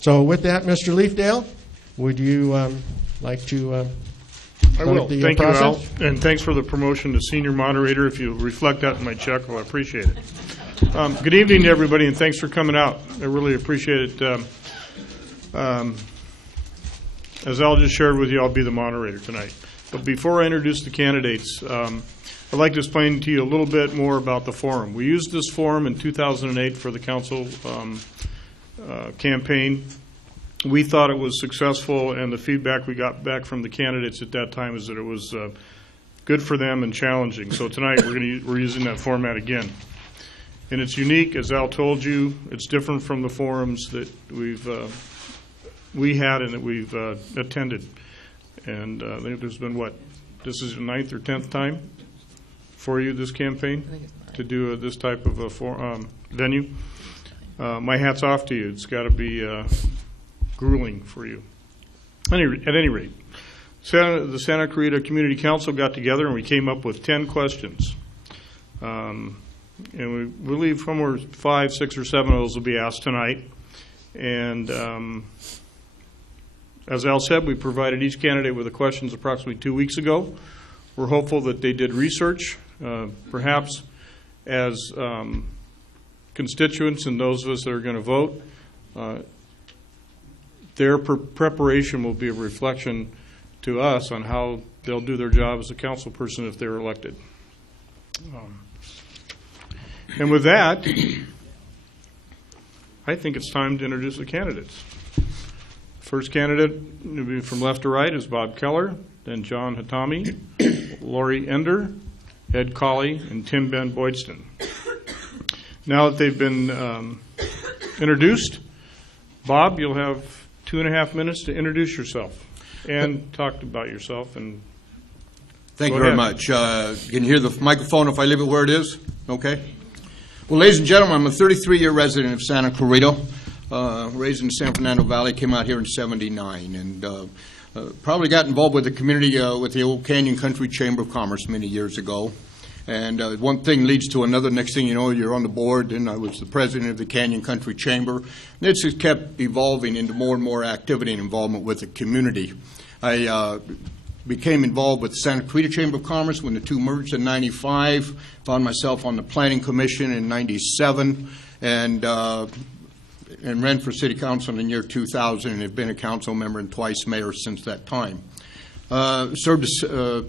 So with that, Mr. Leafdale, would you like to I will. Thank you, Al. process? And thanks for the promotion to senior moderator. If you reflect that in my check, well, I appreciate it. Good evening to everybody, and thanks for coming out. I really appreciate it. As Al just shared with you, I'll be the moderator tonight. But before I introduce the candidates, I'd like to explain to you a little bit more about the forum. We used this forum in 2008 for the council campaign. We thought it was successful, and the feedback we got back from the candidates at that time is that it was good for them and challenging. So tonight we're using that format again. And it's unique, as Al told you. It's different from the forums that we had and that we've attended. And I think there's been, what, this is the 9th or 10th time for you, this campaign, to do this type of a venue. My hat's off to you. It's got to be grueling for you. At any rate, the Santa Clarita Community Council got together and we came up with 10 questions. And we believe somewhere 5, 6, or 7 of those will be asked tonight. And as Al said, we provided each candidate with the questions approximately 2 weeks ago. We're hopeful that they did research, perhaps as constituents and those of us that are going to vote. Their preparation will be a reflection to us on how they'll do their job as a council person if they're elected. And with that, I think it's time to introduce the candidates. First candidate from left to right is Bob Keller, then John Hatami, Lori Ender, Ed Colley, and Tim Ben Boydston. Now that they've been introduced, Bob, you'll have 2.5 minutes to introduce yourself and talk about yourself. And thank you very much. You can hear the microphone if I leave it where it is? Okay. Well, ladies and gentlemen, I'm a 33-year resident of Santa Clarita, raised in the San Fernando Valley, came out here in '79, and probably got involved with the community with the old Canyon Country Chamber of Commerce many years ago. And one thing leads to another. Next thing you know, you're on the board, and I was the president of the Canyon Country Chamber. And it's just kept evolving into more and more activity and involvement with the community. I became involved with the Santa Clarita Chamber of Commerce when the two merged in '95, found myself on the Planning Commission in '97, and ran for city council in the year 2000, and have been a council member and twice mayor since that time. Served as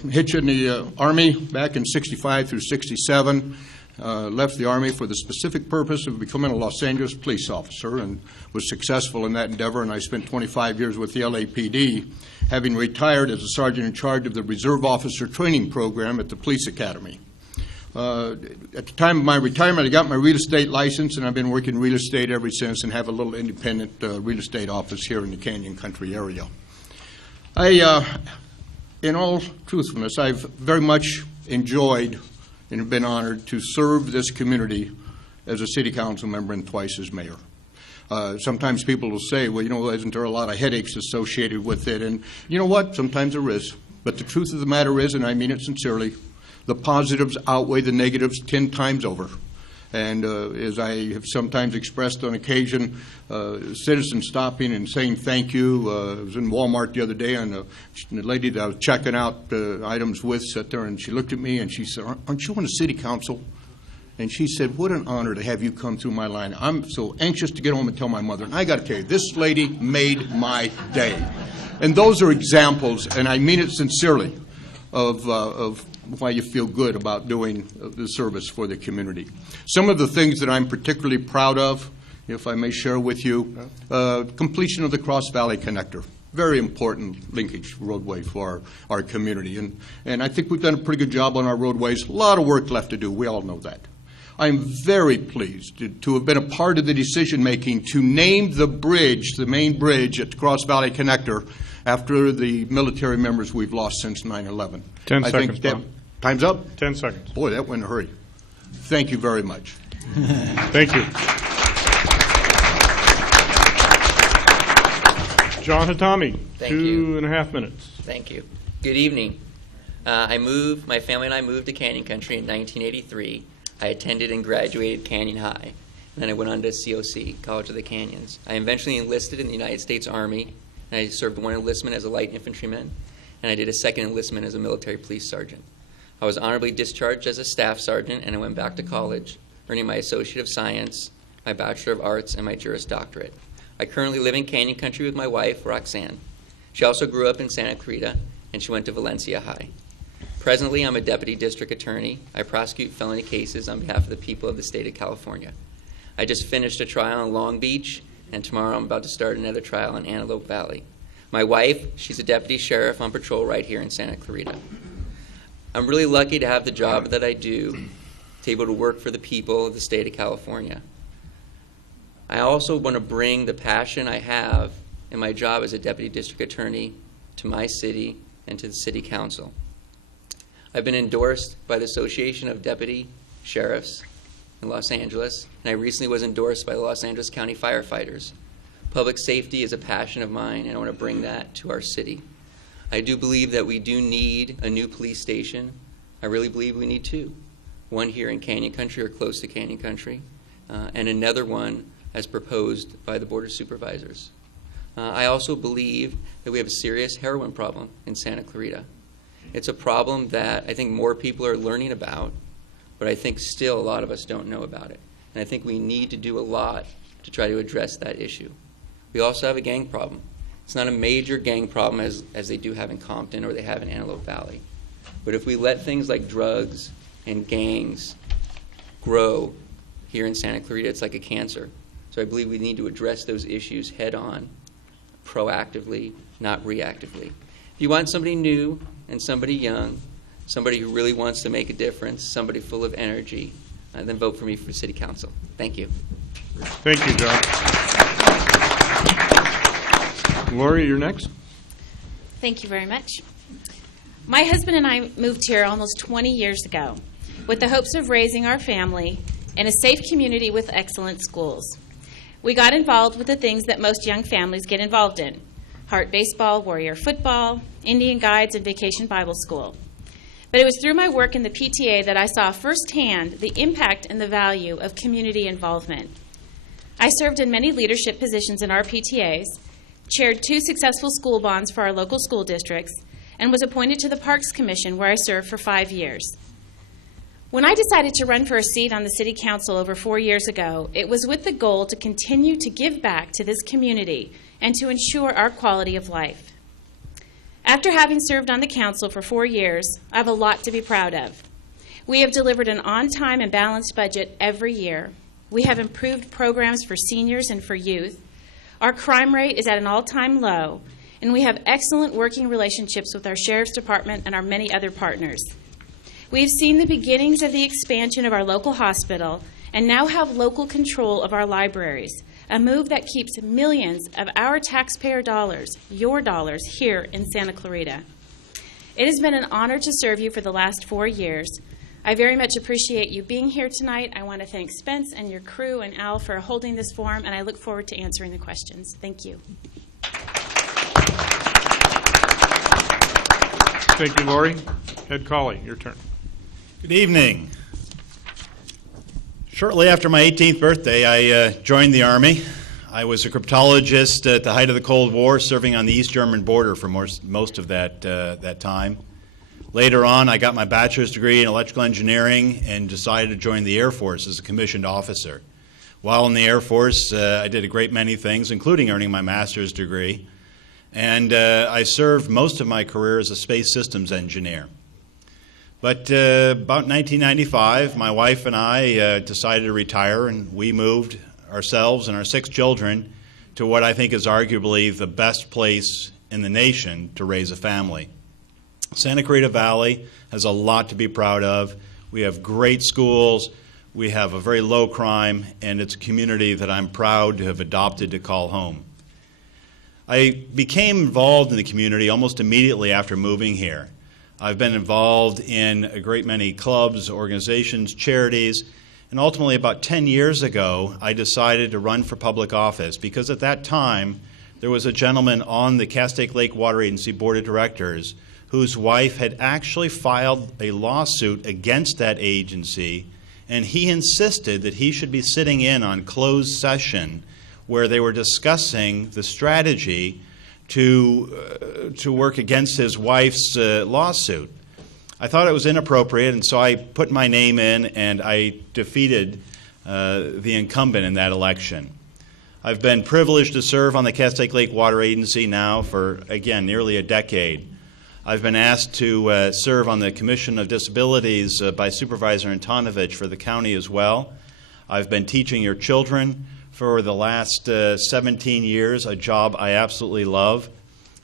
hitch in the Army back in '65 through '67. Left the Army for the specific purpose of becoming a Los Angeles police officer, and was successful in that endeavor. And I spent 25 years with the LAPD, having retired as a sergeant in charge of the Reserve Officer Training Program at the Police Academy. At the time of my retirement, I got my real estate license, and I've been working real estate ever since, and have a little independent real estate office here in the Canyon Country area. In all truthfulness, I've very much enjoyed and have been honored to serve this community as a city council member and twice as mayor. Sometimes people will say, well, you know, isn't there a lot of headaches associated with it? And you know what? Sometimes there is. But the truth of the matter is, and I mean it sincerely, the positives outweigh the negatives 10 times over. And as I have sometimes expressed on occasion, citizens stopping and saying thank you. I was in Walmart the other day, and the lady that I was checking out items with sat there, and she looked at me and she said, aren't you on the city council? And she said, what an honor to have you come through my line. I'm so anxious to get home and tell my mother. And I got to tell you, this lady made my day. And those are examples, and I mean it sincerely, of why you feel good about doing the service for the community. Some of the things that I'm particularly proud of, if I may share with you, completion of the Cross Valley Connector. Very important linkage roadway for our community. And I think we've done a pretty good job on our roadways. A lot of work left to do. We all know that. I'm very pleased to have been a part of the decision-making to name the bridge, the main bridge at the Cross Valley Connector, after the military members we've lost since 9/11. 10 seconds, Bob. Time's up? 10 seconds. Boy, that went in a hurry. Thank you very much. Thank you. John Hatami, Thank you. 2.5 minutes. Thank you. Good evening. My family and I moved to Canyon Country in 1983. I attended and graduated Canyon High. and then I went on to COC, College of the Canyons. I eventually enlisted in the United States Army, and I served one enlistment as a light infantryman, and I did a second enlistment as a military police sergeant. I was honorably discharged as a staff sergeant, and I went back to college, earning my Associate of Science, my Bachelor of Arts, and my Juris Doctorate. I currently live in Canyon Country with my wife, Roxanne. She also grew up in Santa Clarita, and she went to Valencia High. Presently, I'm a deputy district attorney. I prosecute felony cases on behalf of the people of the state of California. I just finished a trial in Long Beach, and tomorrow I'm about to start another trial in Antelope Valley. My wife, she's a deputy sheriff on patrol right here in Santa Clarita. I'm really lucky to have the job that I do, to be able to work for the people of the state of California. I also want to bring the passion I have in my job as a deputy district attorney to my city and to the city council. I've been endorsed by the Association of Deputy Sheriffs in Los Angeles, and I recently was endorsed by the Los Angeles County Firefighters. Public safety is a passion of mine, and I want to bring that to our city. I do believe that we do need a new police station. I really believe we need two. One here in Canyon Country or close to Canyon Country, and another one as proposed by the Board of Supervisors. I also believe that we have a serious heroin problem in Santa Clarita. It's a problem that I think more people are learning about, but I think still a lot of us don't know about it. And I think we need to do a lot to try to address that issue. We also have a gang problem. It's not a major gang problem as they do have in Compton or they have in Antelope Valley. But if we let things like drugs and gangs grow here in Santa Clarita, it's like a cancer. So I believe we need to address those issues head on, proactively, not reactively. If you want somebody new and somebody young, somebody who really wants to make a difference, somebody full of energy, then vote for me for City Council. Thank you. Thank you, John. Lori, you're next. Thank you very much. My husband and I moved here almost 20 years ago with the hopes of raising our family in a safe community with excellent schools. We got involved with the things that most young families get involved in: Heart baseball, Warrior football, Indian Guides, and Vacation Bible School. But it was through my work in the PTA that I saw firsthand the impact and the value of community involvement. I served in many leadership positions in our PTAs, chaired 2 successful school bonds for our local school districts, and was appointed to the Parks Commission, where I served for 5 years. When I decided to run for a seat on the City Council over 4 years ago, it was with the goal to continue to give back to this community and to ensure our quality of life. After having served on the Council for 4 years, I have a lot to be proud of. We have delivered an on-time and balanced budget every year. We have improved programs for seniors and for youth. Our crime rate is at an all-time low, and we have excellent working relationships with our Sheriff's Department and our many other partners. We've seen the beginnings of the expansion of our local hospital and now have local control of our libraries, a move that keeps millions of our taxpayer dollars, your dollars, here in Santa Clarita. It has been an honor to serve you for the last 4 years. I very much appreciate you being here tonight. I want to thank Spence and your crew and Al for holding this forum, and I look forward to answering the questions. Thank you. Thank you, Lori. Ed Colley, your turn. Good evening. Shortly after my 18th birthday, I joined the Army. I was a cryptologist at the height of the Cold War, serving on the East German border for most of that time. Later on, I got my bachelor's degree in electrical engineering and decided to join the Air Force as a commissioned officer. While in the Air Force, I did a great many things, including earning my master's degree. And I served most of my career as a space systems engineer. But about 1995, my wife and I decided to retire, and we moved ourselves and our 6 children to what I think is arguably the best place in the nation to raise a family. Santa Clarita Valley has a lot to be proud of. We have great schools, we have a very low crime, and it's a community that I'm proud to have adopted to call home. I became involved in the community almost immediately after moving here. I've been involved in a great many clubs, organizations, charities, and ultimately about 10 years ago, I decided to run for public office because at that time, there was a gentleman on the Castaic Lake Water Agency Board of Directors whose wife had actually filed a lawsuit against that agency and he insisted that he should be sitting in on closed session where they were discussing the strategy to work against his wife's lawsuit. I thought it was inappropriate, and so I put my name in, and I defeated the incumbent in that election. I've been privileged to serve on the Castaic Lake Water Agency now for, again, nearly a decade. I've been asked to serve on the Commission of Disabilities by Supervisor Antonovich for the county as well. I've been teaching your children for the last 17 years, a job I absolutely love,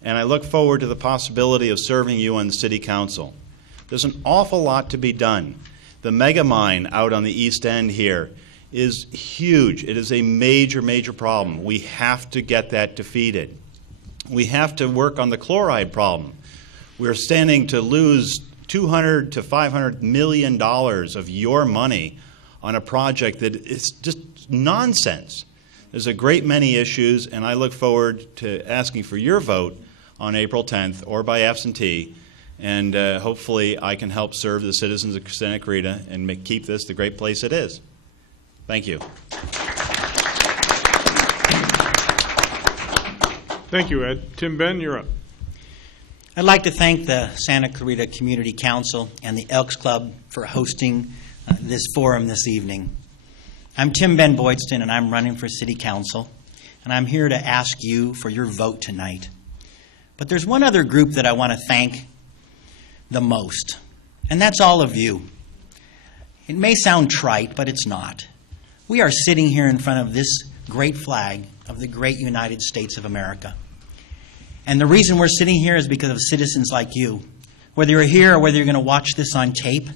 and I look forward to the possibility of serving you on the City Council. There's an awful lot to be done. The mega mine out on the east end here is huge. It is a major, major problem. We have to get that defeated. We have to work on the chloride problem. We're standing to lose $200 to $500 million of your money on a project that is just nonsense. There's a great many issues, and I look forward to asking for your vote on April 10th or by absentee, and hopefully I can help serve the citizens of Santa Clarita and keep this the great place it is. Thank you. Thank you, Ed. Tim Ben, you're up. I'd like to thank the Santa Clarita Community Council and the Elks Club for hosting this forum this evening. I'm Tim Ben Boydston, and I'm running for City Council, and I'm here to ask you for your vote tonight. But there's one other group that I want to thank the most, and that's all of you. It may sound trite, but it's not. We are sitting here in front of this great flag of the great United States of America. And the reason we're sitting here is because of citizens like you. Whether you're here or whether you're going to watch this on tape,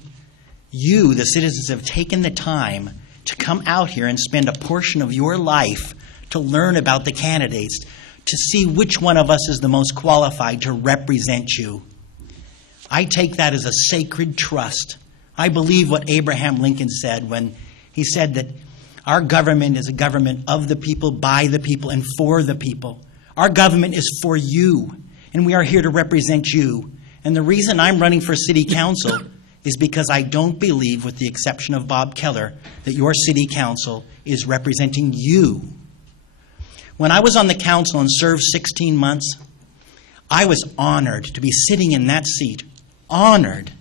you, the citizens, have taken the time to come out here and spend a portion of your life to learn about the candidates, to see which one of us is the most qualified to represent you. I take that as a sacred trust. I believe what Abraham Lincoln said when he said that our government is a government of the people, by the people, and for the people. Our government is for you, and we are here to represent you. And the reason I'm running for City Council is because I don't believe, with the exception of Bob Keller, that your City Council is representing you. When I was on the council and served 16 months, I was honored to be sitting in that seat, honored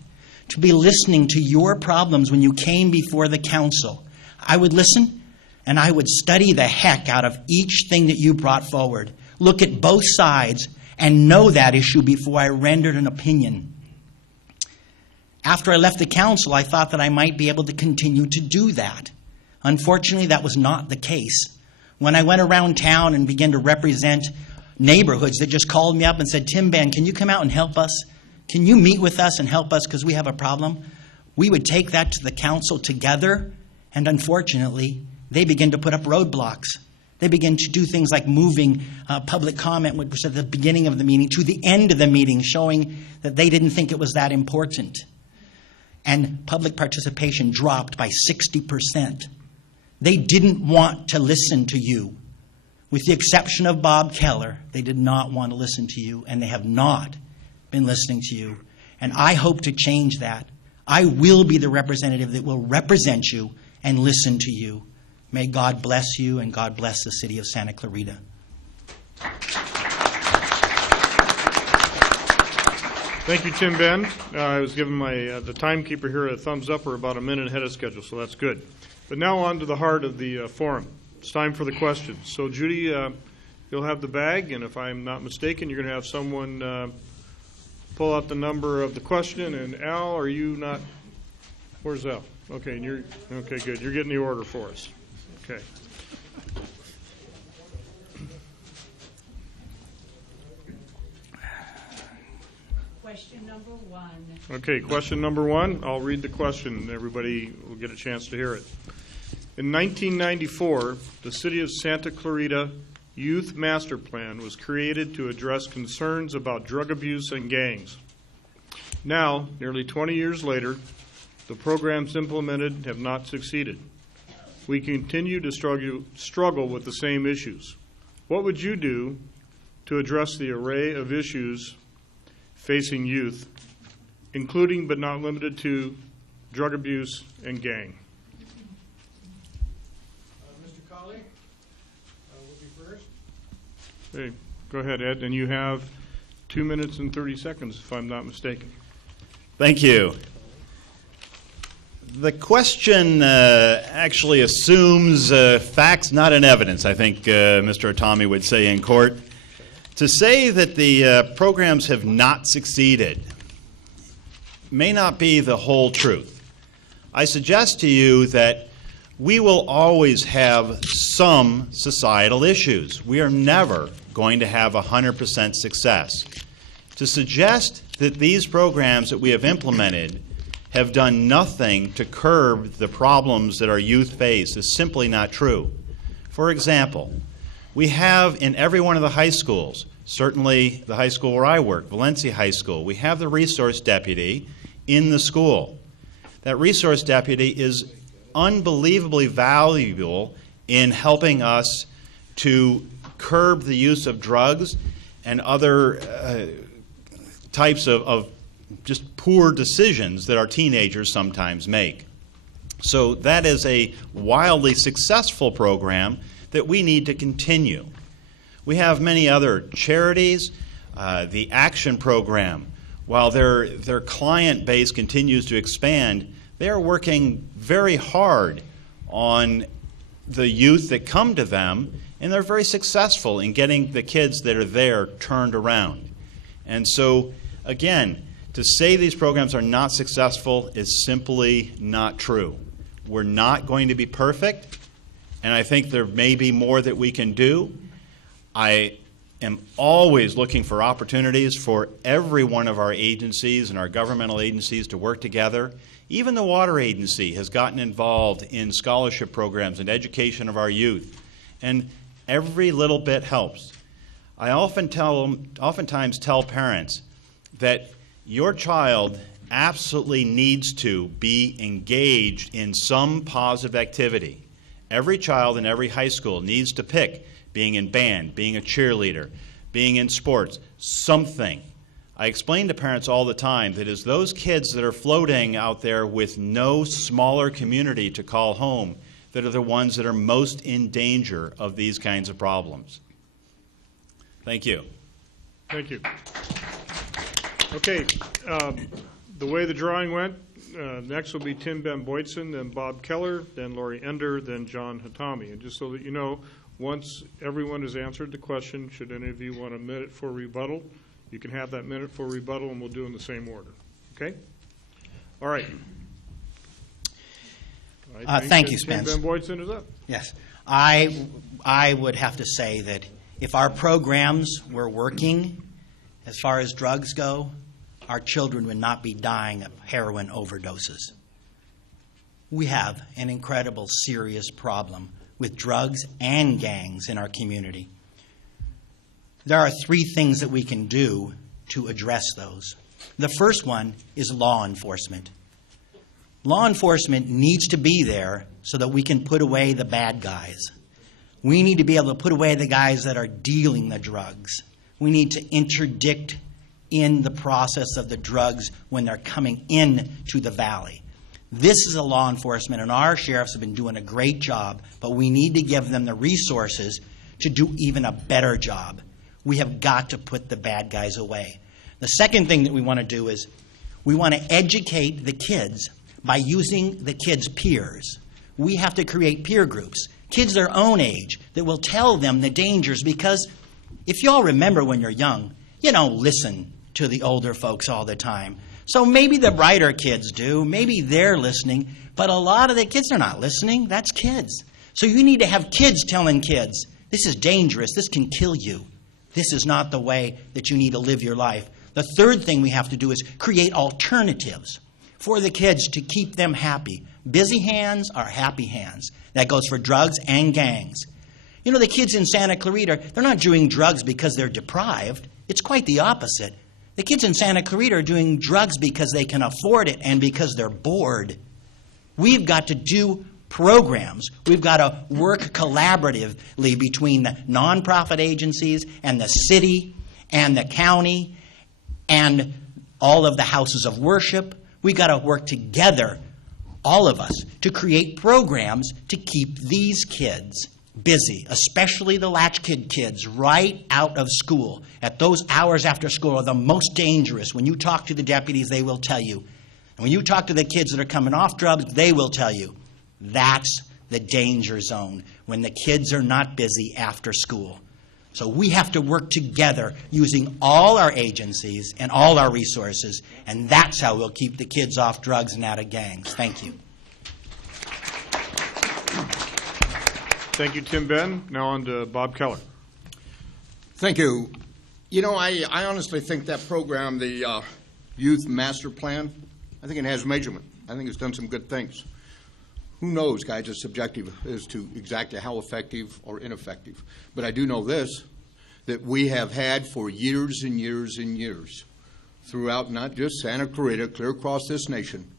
to be listening to your problems when you came before the council. I would listen, and I would study the heck out of each thing that you brought forward. Look at both sides and know that issue before I rendered an opinion. After I left the council, I thought that I might be able to continue to do that. Unfortunately, that was not the case. When I went around town and began to represent neighborhoods that just called me up and said, Tim Ben, can you come out and help us? Can you meet with us and help us because we have a problem? We would take that to the council together, and unfortunately, they began to put up roadblocks. They began to do things like moving public comment, which was at the beginning of the meeting, to the end of the meeting, showing that they didn't think it was that important. And public participation dropped by 60%. They didn't want to listen to you. With the exception of Bob Keller, they did not want to listen to you, and they have not been listening to you. And I hope to change that. I will be the representative that will represent you and listen to you. May God bless you, and God bless the city of Santa Clarita. Thank you, Tim Ben. I was giving the timekeeper here a thumbs up. We're about a minute ahead of schedule, so that's good. But now on to the heart of the forum. It's time for the questions. So, Judy, you'll have the bag, and if I'm not mistaken, you're going to have someone pull out the number of the question. And Al, are you not? Where's Al? Okay, okay, good. You're getting the order for us. Okay. Question number one. Okay, question number one. I'll read the question. Everybody will get a chance to hear it. In 1994, the City of Santa Clarita Youth Master Plan was created to address concerns about drug abuse and gangs. Now, nearly 20 years later, the programs implemented have not succeeded. We continue to struggle with the same issues. What would you do to address the array of issues facing youth, including but not limited to drug abuse and gang? Okay, go ahead, Ed, and you have 2 minutes and 30 seconds, if I'm not mistaken. Thank you. The question actually assumes facts, not an evidence, I think Mr. Atami would say in court. To say that the programs have not succeeded may not be the whole truth. I suggest to you that we will always have some societal issues. We are never going to have 100% success. To suggest that these programs that we have implemented have done nothing to curb the problems that our youth face is simply not true. For example, we have in every one of the high schools, certainly the high school where I work, Valencia High School, we have the resource deputy in the school. That resource deputy is unbelievably valuable in helping us to curb the use of drugs and other types of just poor decisions that our teenagers sometimes make. So that is a wildly successful program that we need to continue. We have many other charities. The Action Program, while their client base continues to expand, they are working very hard on the youth that come to them, and they're very successful in getting the kids that are there turned around. And so, again, to say these programs are not successful is simply not true. We're not going to be perfect, and I think there may be more that we can do. I am always looking for opportunities for every one of our agencies and our governmental agencies to work together. Even the Water Agency has gotten involved in scholarship programs and education of our youth, and every little bit helps. I oftentimes tell parents that your child absolutely needs to be engaged in some positive activity. Every child in every high school needs to pick being in band, being a cheerleader, being in sports, something. I explain to parents all the time that it's those kids that are floating out there with no smaller community to call home that are the ones that are most in danger of these kinds of problems. Thank you. Thank you. Okay, the way the drawing went, next will be Tim Ben Boydson, then Bob Keller, then Lori Ender, then John Hatami. And just so that you know, once everyone has answered the question, should any of you want a minute for rebuttal, you can have that minute for rebuttal, and we'll do in the same order. Okay? All right. Thank you, Spence. Tim Ben Boydson is up. Yes. I would have to say that if our programs were working as far as drugs go, our children would not be dying of heroin overdoses. We have an incredible, serious problem with drugs and gangs in our community. There are 3 things that we can do to address those. The first one is law enforcement. Law enforcement needs to be there so that we can put away the bad guys. We need to be able to put away the guys that are dealing the drugs. We need to interdict in the process of the drugs when they're coming in to the valley. This is a law enforcement, and our sheriffs have been doing a great job, but we need to give them the resources to do even a better job. We have got to put the bad guys away. The second thing that we want to do is we want to educate the kids by using the kids' peers. We have to create peer groups, kids their own age, that will tell them the dangers, because if you all remember when you're young, you don't listen to the older folks all the time. So maybe the brighter kids do, maybe they're listening, but a lot of the kids are not listening. That's kids. So you need to have kids telling kids, this is dangerous, this can kill you. This is not the way that you need to live your life. The third thing we have to do is create alternatives for the kids to keep them happy. Busy hands are happy hands. That goes for drugs and gangs. You know, the kids in Santa Clarita, they're not doing drugs because they're deprived. It's quite the opposite. The kids in Santa Clarita are doing drugs because they can afford it and because they're bored. We've got to do programs. We've got to work collaboratively between the nonprofit agencies and the city and the county and all of the houses of worship. We've got to work together, all of us, to create programs to keep these kids busy, especially the latchkid kids right out of school. At those hours after school are the most dangerous. When you talk to the deputies, they will tell you. And when you talk to the kids that are coming off drugs, they will tell you. That's the danger zone, when the kids are not busy after school. So we have to work together using all our agencies and all our resources, and that's how we'll keep the kids off drugs and out of gangs. Thank you. Thank you, Tim Ben. Now on to Bob Keller. Thank you. You know, I honestly think that program, the Youth Master Plan, I think it has measurement. I think it's done some good things. Who knows, guys, it's subjective as to exactly how effective or ineffective. But I do know this, that we have had for years and years and years, throughout not just Santa Clarita, clear across this nation,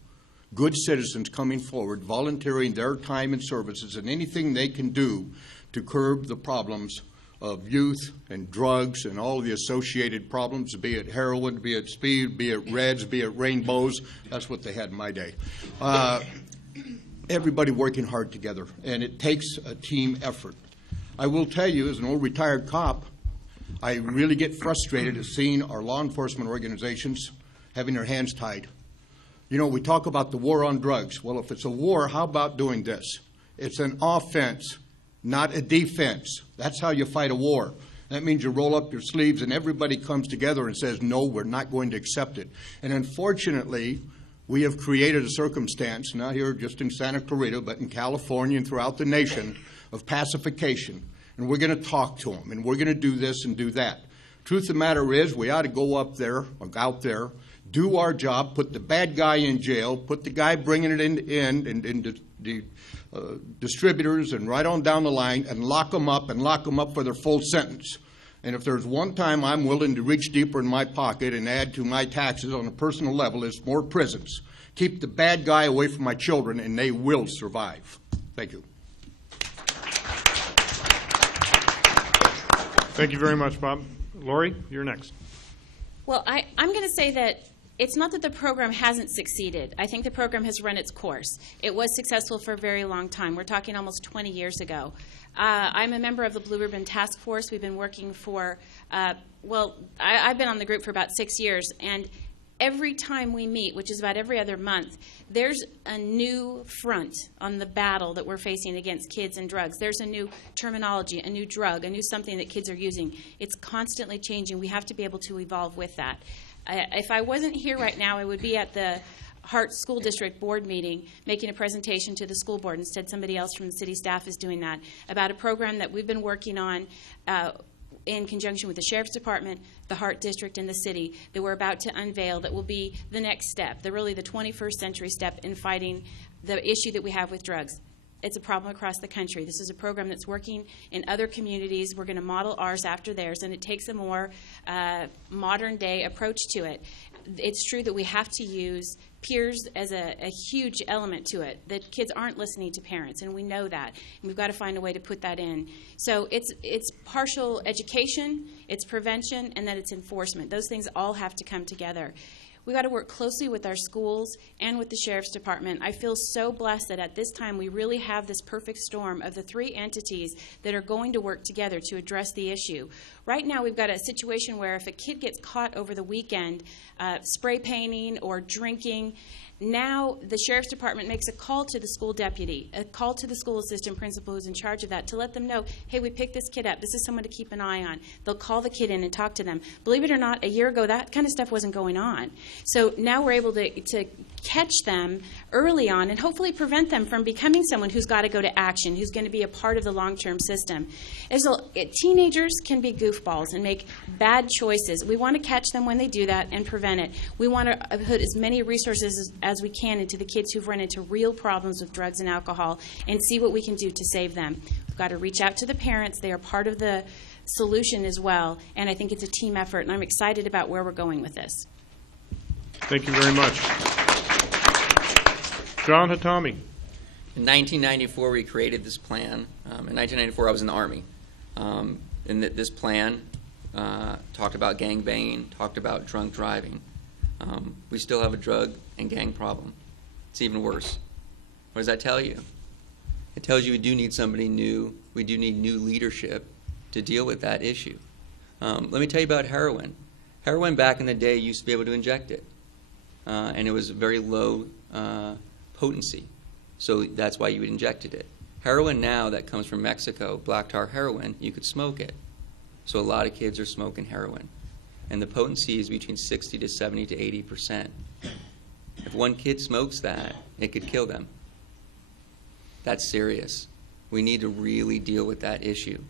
good citizens coming forward, volunteering their time and services and anything they can do to curb the problems of youth and drugs and all the associated problems, be it heroin, be it speed, be it reds, be it rainbows. That's what they had in my day. Everybody working hard together, and it takes a team effort. I will tell you, as an old retired cop, I really get frustrated at seeing our law enforcement organizations having their hands tied. You know, we talk about the war on drugs. Well, if it's a war, how about doing this? It's an offense, not a defense. That's how you fight a war. That means you roll up your sleeves and everybody comes together and says, no, we're not going to accept it. And unfortunately, we have created a circumstance, not here just in Santa Clarita, but in California and throughout the nation, of pacification. And we're going to talk to them, and we're going to do this and do that. Truth of the matter is, we ought to go up there, or out there, do our job, put the bad guy in jail, put the guy bringing it in the distributors and right on down the line, and lock them up for their full sentence. And if there's one time I'm willing to reach deeper in my pocket and add to my taxes on a personal level, it's more prisons. Keep the bad guy away from my children, and they will survive. Thank you. Thank you very much, Bob. Lori, you're next. Well, I'm going to say that it's not that the program hasn't succeeded. I think the program has run its course. It was successful for a very long time. We're talking almost 20 years ago. I'm a member of the Blue Ribbon Task Force. We've been working for, I've been on the group for about 6 years, and every time we meet, which is about every other month, there's a new front on the battle that we're facing against kids and drugs. There's a new terminology, a new drug, a new something that kids are using. It's constantly changing. We have to be able to evolve with that. If I wasn't here right now, I would be at the Hart School District Board meeting making a presentation to the school board. Instead, somebody else from the city staff is doing that, about a program that we've been working on in conjunction with the Sheriff's Department, the Hart District, and the city that we're about to unveil that will be the next step, really the 21st century step in fighting the issue that we have with drugs. It's a problem across the country. This is a program that's working in other communities. We're going to model ours after theirs, and it takes a more modern-day approach to it. It's true that we have to use peers as a huge element to it, that kids aren't listening to parents, and we know that. And we've got to find a way to put that in. So it's partial education, it's prevention, and then it's enforcement. Those things all have to come together. We've got to work closely with our schools and with the Sheriff's Department. I feel so blessed that at this time we really have this perfect storm of the three entities that are going to work together to address the issue. Right now we've got a situation where if a kid gets caught over the weekend spray painting or drinking, now the Sheriff's Department makes a call to the school deputy, a call to the school assistant principal who's in charge of that to let them know, hey, we picked this kid up. This is someone to keep an eye on. They'll call the kid in and talk to them. Believe it or not, a year ago that kind of stuff wasn't going on. So now we're able to catch them early on and hopefully prevent them from becoming someone who's got to go to action, who's going to be a part of the long-term system. Teenagers can be goofballs and make bad choices. We want to catch them when they do that and prevent it. We want to put as many resources as we can into the kids who've run into real problems with drugs and alcohol and see what we can do to save them. We've got to reach out to the parents. They are part of the solution as well, and I think it's a team effort, and I'm excited about where we're going with this. Thank you very much. John Hatami. In 1994, we created this plan. In 1994, I was in the Army. And this plan talked about gang banging, talked about drunk driving. We still have a drug and gang problem. It's even worse. What does that tell you? It tells you we do need somebody new. We do need new leadership to deal with that issue. Let me tell you about heroin. Heroin back in the day, you used to be able to inject it. And it was very low potency. So that's why you injected it. Heroin now that comes from Mexico, black tar heroin, you could smoke it. So a lot of kids are smoking heroin. And the potency is between 60 to 70 to 80%. If one kid smokes that, it could kill them. That's serious. We need to really deal with that issue.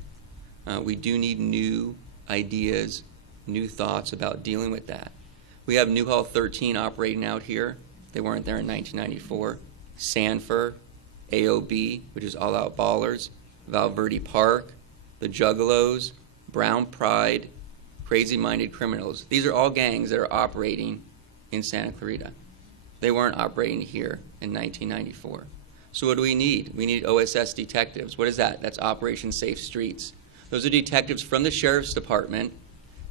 We do need new ideas, new thoughts about dealing with that. We have Newhall 13 operating out here. They weren't there in 1994. Sanford, AOB, which is All Out Ballers, Valverde Park, the Juggalos, Brown Pride, Crazy Minded Criminals. These are all gangs that are operating in Santa Clarita. They weren't operating here in 1994. So what do we need? We need OSS detectives. What is that? That's Operation Safe Streets. Those are detectives from the Sheriff's Department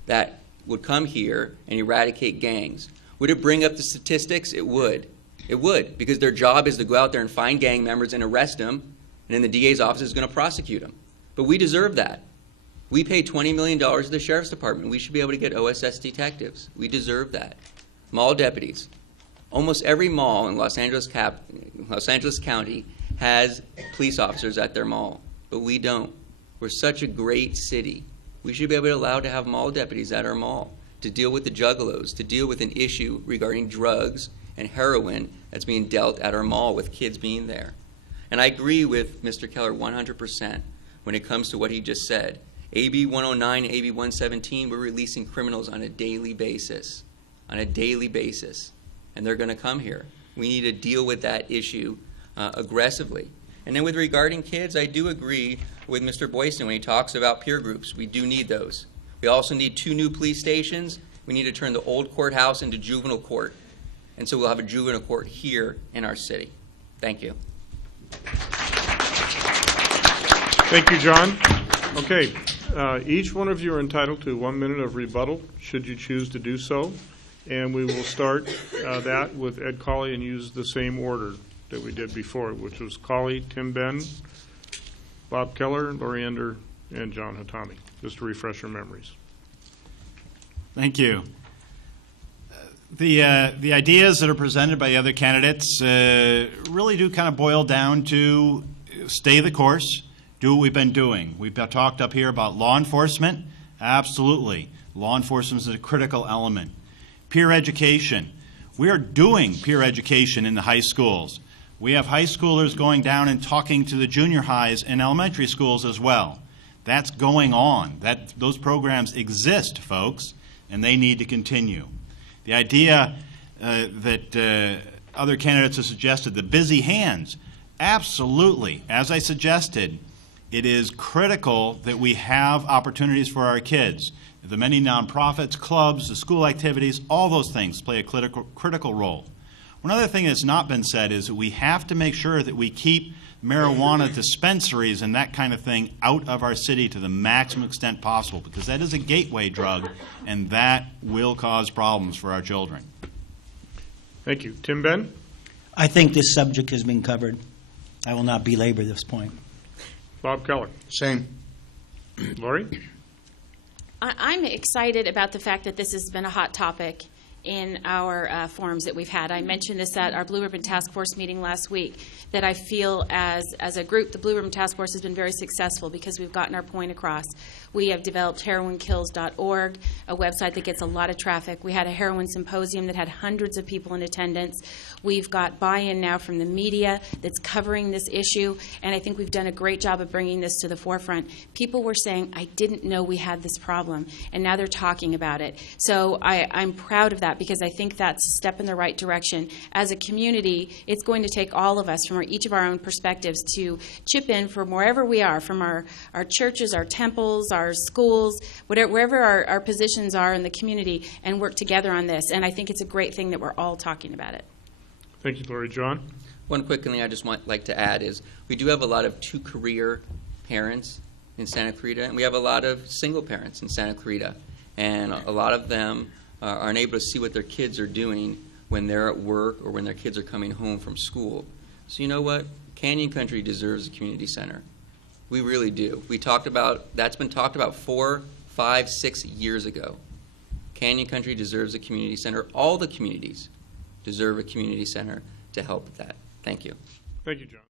that would come here and eradicate gangs. Would it bring up the statistics? It would. It would, because their job is to go out there and find gang members and arrest them, and then the DA's office is going to prosecute them. But we deserve that. We pay $20 million to the Sheriff's Department. We should be able to get OSS detectives. We deserve that. Mall deputies. Almost every mall in Los Angeles County has police officers at their mall, but we don't. We're such a great city. We should be allowed to have mall deputies at our mall to deal with the juggalos, to deal with an issue regarding drugs and heroin that's being dealt at our mall with kids being there. And I agree with Mr. Keller 100% when it comes to what he just said. AB 109, AB 117, we're releasing criminals on a daily basis. On a daily basis. And they're going to come here. We need to deal with that issue aggressively. And then with regarding kids, I do agree with Mr. Boyston when he talks about peer groups. We do need those. We also need 2 new police stations. We need to turn the old courthouse into juvenile court. And so we'll have a juvenile court here in our city. Thank you. Thank you, John. Okay, each one of you are entitled to 1 minute of rebuttal, should you choose to do so. And we will start that with Ed Colley and use the same order that we did before, which was Colley, Tim Ben, Bob Keller, Lori Ender, and John Hatami, just to refresh our memories. Thank you. The ideas that are presented by the other candidates really do kind of boil down to stay the course, do what we've been doing. We've talked up here about law enforcement. Absolutely. Law enforcement is a critical element. Peer education. We are doing peer education in the high schools. We have high schoolers going down and talking to the junior highs and elementary schools as well. That's going on. Those programs exist, folks, and they need to continue. The idea that other candidates have suggested, the busy hands, absolutely. As I suggested, it is critical that we have opportunities for our kids. The many nonprofits, clubs, the school activities, all those things play a critical role. One other thing that's not been said is that we have to make sure that we keep marijuana dispensaries and that kind of thing out of our city to the maximum extent possible, because that is a gateway drug, and that will cause problems for our children. Thank you. Tim Ben? I think this subject has been covered. I will not belabor this point. Bob Keller? Same. Lori? I'm excited about the fact that this has been a hot topic in our forums that we've had. I mentioned this at our Blue Ribbon Task Force meeting last week, that I feel as a group, the Blue Ribbon Task Force has been very successful because we've gotten our point across. We have developed heroinkills.org, a website that gets a lot of traffic. We had a heroin symposium that had hundreds of people in attendance. We've got buy-in now from the media that's covering this issue, and I think we've done a great job of bringing this to the forefront. People were saying, I didn't know we had this problem, and now they're talking about it. So I'm proud of that, because I think that's a step in the right direction. As a community, it's going to take all of us from each of our own perspectives to chip in from wherever we are, from our churches, our temples, our schools, wherever our positions are in the community, and work together on this. And I think it's a great thing that we're all talking about it. Thank you, Lori. John? One quick thing I just like to add is we do have a lot of two-career parents in Santa Clarita, and we have a lot of single parents in Santa Clarita. And a lot of them aren't able to see what their kids are doing when they're at work or when their kids are coming home from school. So you know what? Canyon Country deserves a community center. We really do. That's been talked about 4, 5, 6 years ago. Canyon Country deserves a community center. All the communities deserve a community center to help with that. Thank you. Thank you, John.